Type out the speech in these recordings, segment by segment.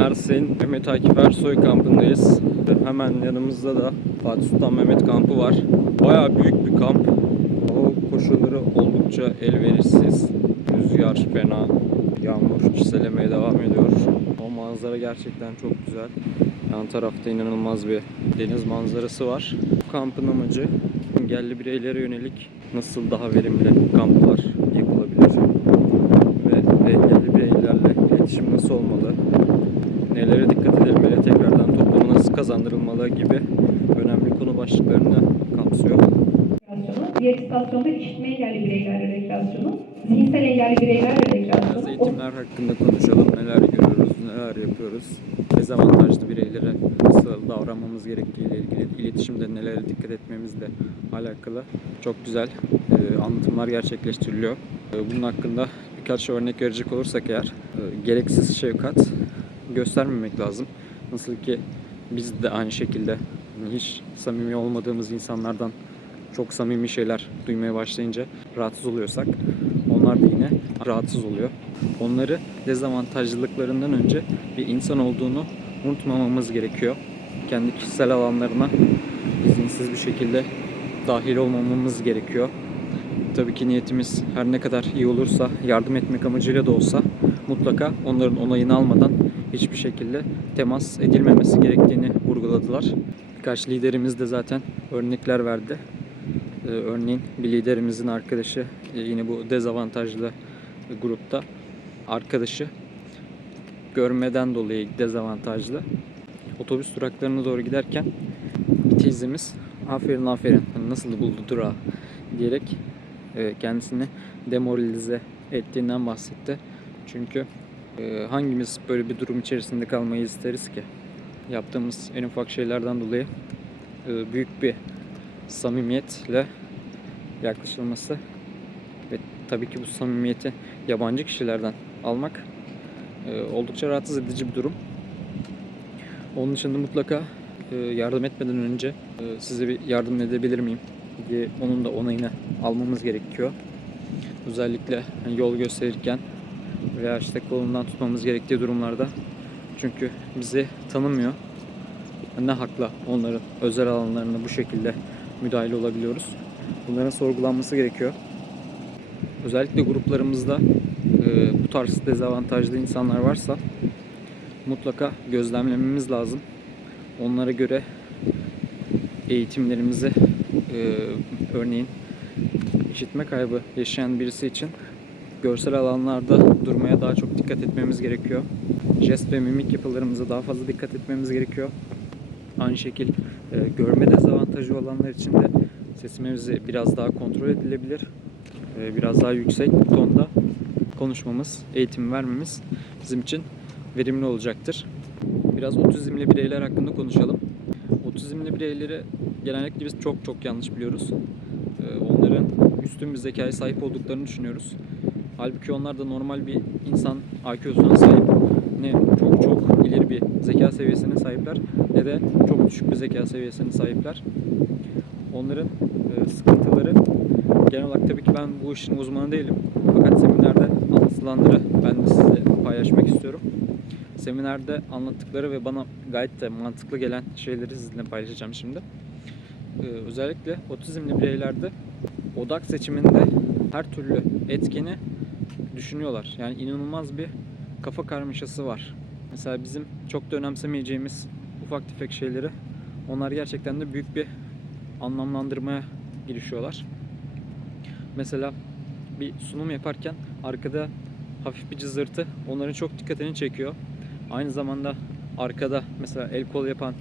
Mersin Mehmet Akif Ersoy kampındayız. Hemen yanımızda da Fatih Sultan Mehmet kampı var. Bayağı büyük bir kamp. Hava koşulları oldukça elverişsiz. Rüzgar fena. Yağmur çiselemeye devam ediyor. O manzara gerçekten çok güzel. Yan tarafta inanılmaz bir deniz manzarası var. Bu kampın amacı engelli bireylere yönelik nasıl daha verimli kamplar yapılabilir ve engelli bireylerle iletişim nasıl olmalı, nelere dikkat edilmeli, tekrardan topluma nasıl kazandırılmalı gibi önemli konu başlıklarını kapsıyor. diğer istasyonda işitme engelli bireylerle rekreasyonu, zihinsel engelli bireylerle Biraz rekreasyonu, eğitimler hakkında konuşalım, neler görüyoruz, neler yapıyoruz, dezavantajlı bireylere nasıl davranmamız gerektiğiyle ilgili, iletişimde nelere dikkat etmemizle alakalı çok güzel e, anlatımlar gerçekleştiriliyor. E, bunun hakkında birkaç örnek verecek olursak eğer, e, gereksiz şefkat göstermemek lazım. Nasıl ki biz de aynı şekilde hiç samimi olmadığımız insanlardan çok samimi şeyler duymaya başlayınca rahatsız oluyorsak onlar da yine rahatsız oluyor. Onları dezavantajlılıklarından önce bir insan olduğunu unutmamamız gerekiyor. Kendi kişisel alanlarına izinsiz bir şekilde dahil olmamamız gerekiyor. Tabii ki niyetimiz her ne kadar iyi olursa, yardım etmek amacıyla da olsa mutlaka onların onayını almadan hiçbir şekilde temas edilmemesi gerektiğini vurguladılar. Birkaç liderimiz de zaten örnekler verdi. Ee, örneğin bir liderimizin arkadaşı e, yine bu dezavantajlı grupta arkadaşı görmeden dolayı dezavantajlı. Otobüs duraklarına doğru giderken bir teyzemiz aferin aferin hani nasıl buldu durağı diyerek e, kendisini demoralize ettiğinden bahsetti. Çünkü hangimiz böyle bir durum içerisinde kalmayı isteriz ki? Yaptığımız en ufak şeylerden dolayı e, büyük bir samimiyetle yaklaşılması ve tabii ki bu samimiyeti yabancı kişilerden almak e, oldukça rahatsız edici bir durum. Onun için de mutlaka e, yardım etmeden önce size bir yardım edebilir miyim diye onun da onayını almamız gerekiyor. Özellikle hani yol gösterirken veya işte kolundan tutmamız gerektiği durumlarda. Çünkü bizi tanımıyor. Ne hakla onların özel alanlarına bu şekilde müdahale olabiliyoruz. Bunların sorgulanması gerekiyor. Özellikle gruplarımızda e, bu tarz dezavantajlı insanlar varsa mutlaka gözlemlememiz lazım. Onlara göre eğitimlerimizi e, örneğin işitme kaybı yaşayan birisi için görsel alanlarda durmaya daha çok dikkat etmemiz gerekiyor. Jest ve mimik yapılarımıza daha fazla dikkat etmemiz gerekiyor. Aynı şekil e, görme dezavantajı olanlar için de sesimizi biraz daha kontrol edilebilir. E, biraz daha yüksek tonda konuşmamız, eğitim vermemiz bizim için verimli olacaktır. Biraz otizmli bireyler hakkında konuşalım. Otizmli bireyleri genellikle biz çok çok yanlış biliyoruz. E, onların üstün bir zekaya sahip olduklarını düşünüyoruz. Halbuki onlar da normal bir insan IQ'suna sahip. Ne çok çok ileri bir zeka seviyesine sahipler ne de çok düşük bir zeka seviyesine sahipler. Onların e, sıkıntıları genel olarak tabii ki ben bu işin uzmanı değilim. Fakat seminerde anlatılanları ben de size paylaşmak istiyorum. Seminerde anlattıkları ve bana gayet de mantıklı gelen şeyleri sizinle paylaşacağım şimdi. Ee, özellikle otizmli bireylerde odak seçiminde her türlü etkeni düşünüyorlar. Yani inanılmaz bir kafa karmaşası var. Mesela bizim çok da önemsemeyeceğimiz ufak tefek şeyleri onlar gerçekten de büyük bir anlamlandırmaya girişiyorlar. Mesela bir sunum yaparken arkada hafif bir cızırtı onların çok dikkatini çekiyor. Aynı zamanda arkada mesela el kol yapan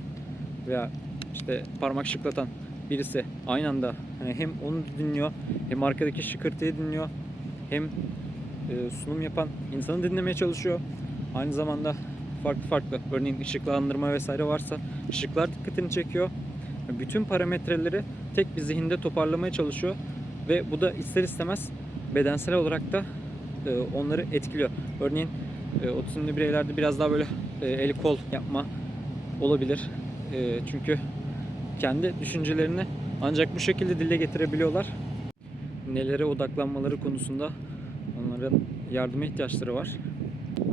veya işte parmak şıklatan birisi aynı anda hani hem onu dinliyor hem arkadaki şıkırtıyı dinliyor hem sunum yapan insanı dinlemeye çalışıyor. Aynı zamanda farklı farklı örneğin ışıklandırma vesaire varsa ışıklar dikkatini çekiyor. Bütün parametreleri tek bir zihinde toparlamaya çalışıyor ve bu da ister istemez bedensel olarak da e, onları etkiliyor. Örneğin e, otizmli bireylerde biraz daha böyle e, el kol yapma olabilir. E, çünkü kendi düşüncelerini ancak bu şekilde dile getirebiliyorlar. Nelere odaklanmaları konusunda onların yardıma ihtiyaçları var.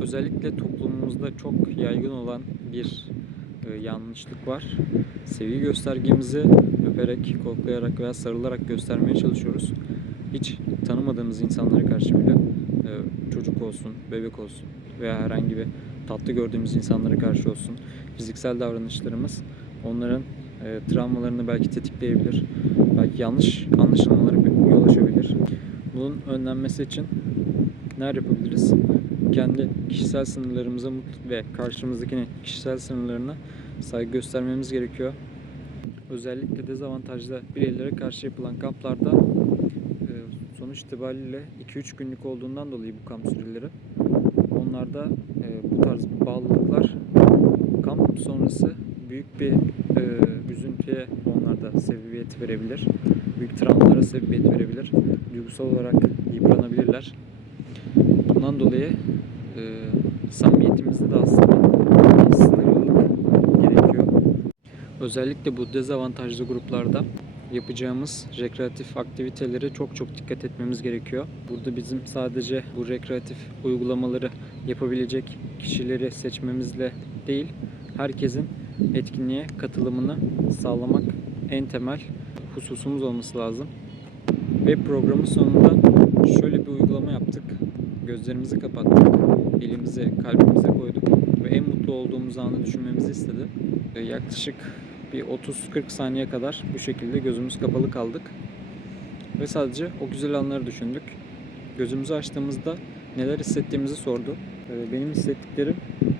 Özellikle toplumumuzda çok yaygın olan bir e, yanlışlık var. Sevgi göstergemizi öperek, koklayarak veya sarılarak göstermeye çalışıyoruz. Hiç tanımadığımız insanlara karşı bile çocuk olsun, bebek olsun veya herhangi bir tatlı gördüğümüz insanlara karşı olsun fiziksel davranışlarımız onların e, travmalarını belki tetikleyebilir. Belki yanlış anlaşılmalara yol açabilir. Bunun önlenmesi için neler yapabiliriz? Kendi kişisel sınırlarımıza ve karşımızdakinin kişisel sınırlarına saygı göstermemiz gerekiyor. Özellikle dezavantajlı bireylere karşı yapılan kamplarda e, sonuç itibariyle 2-3 günlük olduğundan dolayı bu kamp süreleri onlarda e, bu tarz bağlılıklar kamp sonrası büyük bir e, üzüntüye onlarda sebebiyet verebilir. Büyük travmalara sebebiyet verebilir. Duygusal olarak yıpranabilirler. Bundan dolayı e, samimiyetimizde de aslında sınırlılık gerekiyor. Özellikle bu dezavantajlı gruplarda yapacağımız rekreatif aktivitelere çok çok dikkat etmemiz gerekiyor. Burada bizim sadece bu rekreatif uygulamaları yapabilecek kişileri seçmemizle değil, herkesin etkinliğe katılımını sağlamak en temel hususumuz olması lazım. Ve programın sonunda şöyle bir. Gözlerimizi kapattık, elimizi kalbimize koyduk ve en mutlu olduğumuz anı düşünmemizi istedi. Yaklaşık bir 30-40 saniye kadar bu şekilde gözümüz kapalı kaldık. Ve sadece o güzel anları düşündük. Gözümüzü açtığımızda neler hissettiğimizi sordu. Ee, Benim hissettiklerim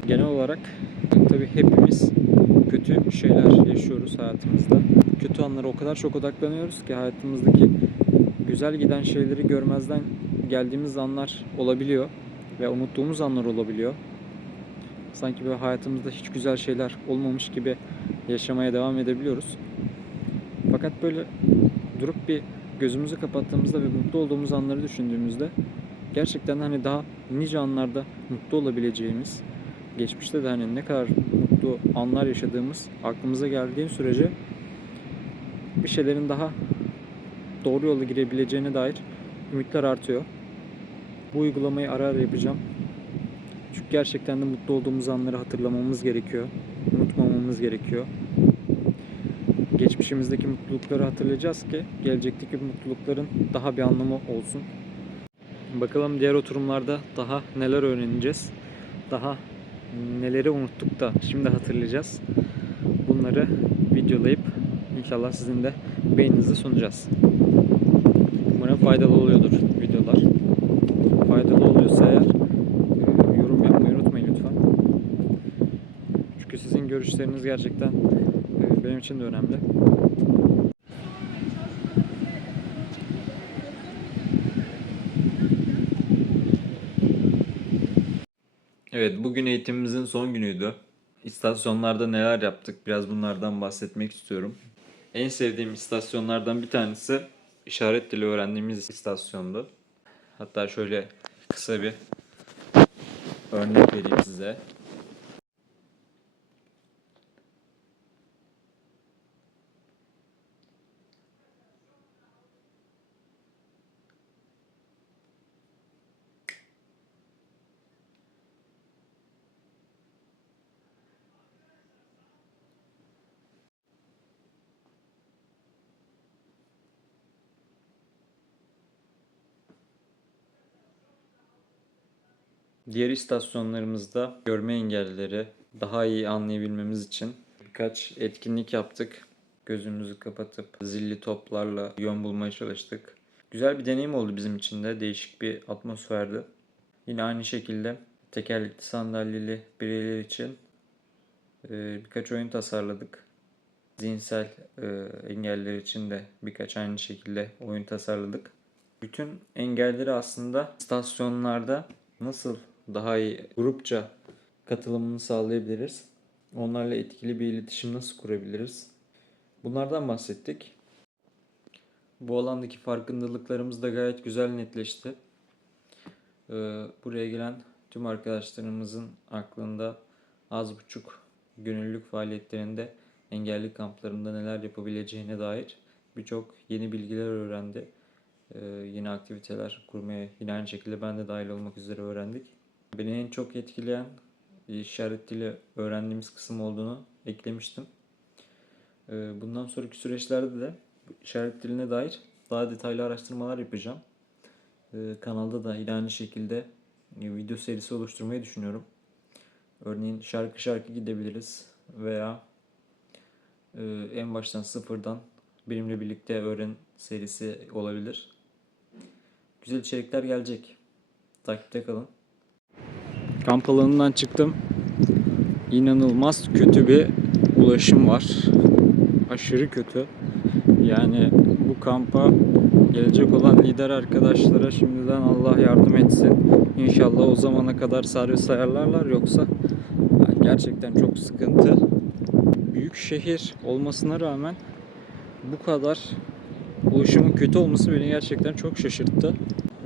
genel olarak tabii hepimiz kötü şeyler yaşıyoruz hayatımızda. Kötü anlara o kadar çok odaklanıyoruz ki hayatımızdaki güzel giden şeyleri görmezden geldiğimiz anlar olabiliyor ve unuttuğumuz anlar olabiliyor. Sanki böyle hayatımızda hiç güzel şeyler olmamış gibi yaşamaya devam edebiliyoruz. Fakat böyle durup bir gözümüzü kapattığımızda ve mutlu olduğumuz anları düşündüğümüzde gerçekten hani daha nice anlarda mutlu olabileceğimiz, geçmişte de hani ne kadar mutlu anlar yaşadığımız aklımıza geldiği sürece bir şeylerin daha doğru yola girebileceğine dair ümitler artıyor. Bu uygulamayı ara ara yapacağım. Çünkü gerçekten de mutlu olduğumuz anları hatırlamamız gerekiyor. Unutmamamız gerekiyor. Geçmişimizdeki mutlulukları hatırlayacağız ki gelecekteki mutlulukların daha bir anlamı olsun. Bakalım diğer oturumlarda daha neler öğreneceğiz. Daha neleri unuttuk da şimdi hatırlayacağız. Bunları videolayıp inşallah sizin de beğeninizi sunacağız. Umarım faydalı oluyordur videolar. Faydalı oluyorsa eğer e, yorum yapmayı unutmayın lütfen. Çünkü sizin görüşleriniz gerçekten e, benim için de önemli. Evet, bugün eğitimimizin son günüydü. İstasyonlarda neler yaptık? Biraz bunlardan bahsetmek istiyorum. En sevdiğim istasyonlardan bir tanesi işaret dili öğrendiğimiz istasyondu. Hatta şöyle kısa bir örnek vereyim size. Diğer istasyonlarımızda görme engellileri daha iyi anlayabilmemiz için birkaç etkinlik yaptık. Gözümüzü kapatıp zilli toplarla yön bulmaya çalıştık. Güzel bir deneyim oldu bizim için de. Değişik bir atmosferdi. Yine aynı şekilde tekerlekli sandalyeli bireyler için e, birkaç oyun tasarladık. Zihinsel e, engeller için de birkaç aynı şekilde oyun tasarladık. Bütün engelleri aslında istasyonlarda nasıl daha iyi grupça katılımını sağlayabiliriz? Onlarla etkili bir iletişim nasıl kurabiliriz? Bunlardan bahsettik. Bu alandaki farkındalıklarımız da gayet güzel netleşti. Ee, buraya gelen tüm arkadaşlarımızın aklında az buçuk gönüllülük faaliyetlerinde engelli kamplarında neler yapabileceğine dair birçok yeni bilgiler öğrendi. Ee, yeni aktiviteler kurmaya yine aynı şekilde ben de dahil olmak üzere öğrendik. Beni en çok etkileyen işaret dili öğrendiğimiz kısım olduğunu eklemiştim. Ee, bundan sonraki süreçlerde de işaret diline dair daha detaylı araştırmalar yapacağım. Ee, kanalda da yine aynı şekilde e, video serisi oluşturmayı düşünüyorum. Örneğin şarkı şarkı gidebiliriz veya e, en baştan sıfırdan benimle birlikte öğren serisi olabilir. Güzel içerikler gelecek. Takipte kalın. Kamp alanından çıktım. İnanılmaz kötü bir ulaşım var. Aşırı kötü. Yani bu kampa gelecek olan lider arkadaşlara şimdiden Allah yardım etsin. İnşallah o zamana kadar servis ayarlarlar yoksa yani gerçekten çok sıkıntı. Büyük şehir olmasına rağmen bu kadar ulaşımın kötü olması beni gerçekten çok şaşırttı.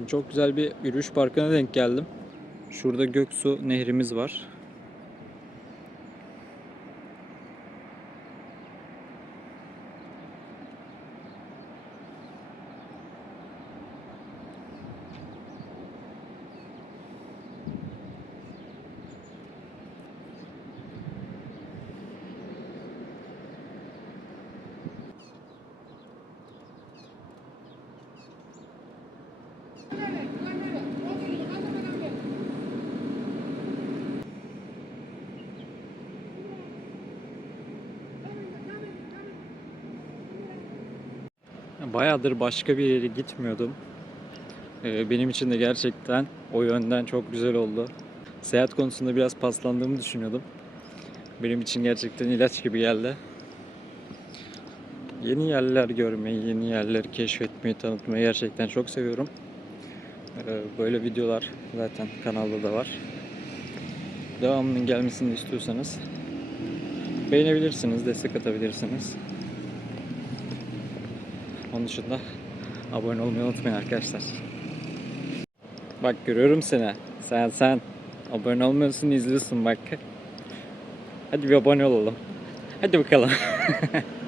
Çok güzel bir yürüyüş parkına denk geldim. Şurada Göksu nehrimiz var. Bayağıdır başka bir yere gitmiyordum. Ee, Benim için de gerçekten o yönden çok güzel oldu. Seyahat konusunda biraz paslandığımı düşünüyordum. Benim için gerçekten ilaç gibi geldi. Yeni yerler görmeyi, yeni yerleri keşfetmeyi, tanıtmayı gerçekten çok seviyorum. Ee, Böyle videolar zaten kanalda da var. Devamının gelmesini istiyorsanız beğenebilirsiniz, destek atabilirsiniz. Onun dışında abone olmayı unutmayın arkadaşlar. Bak görüyorum seni. Sen sen abone olmuyorsun izliyorsun bak. Hadi bir abone olalım. Hadi bakalım.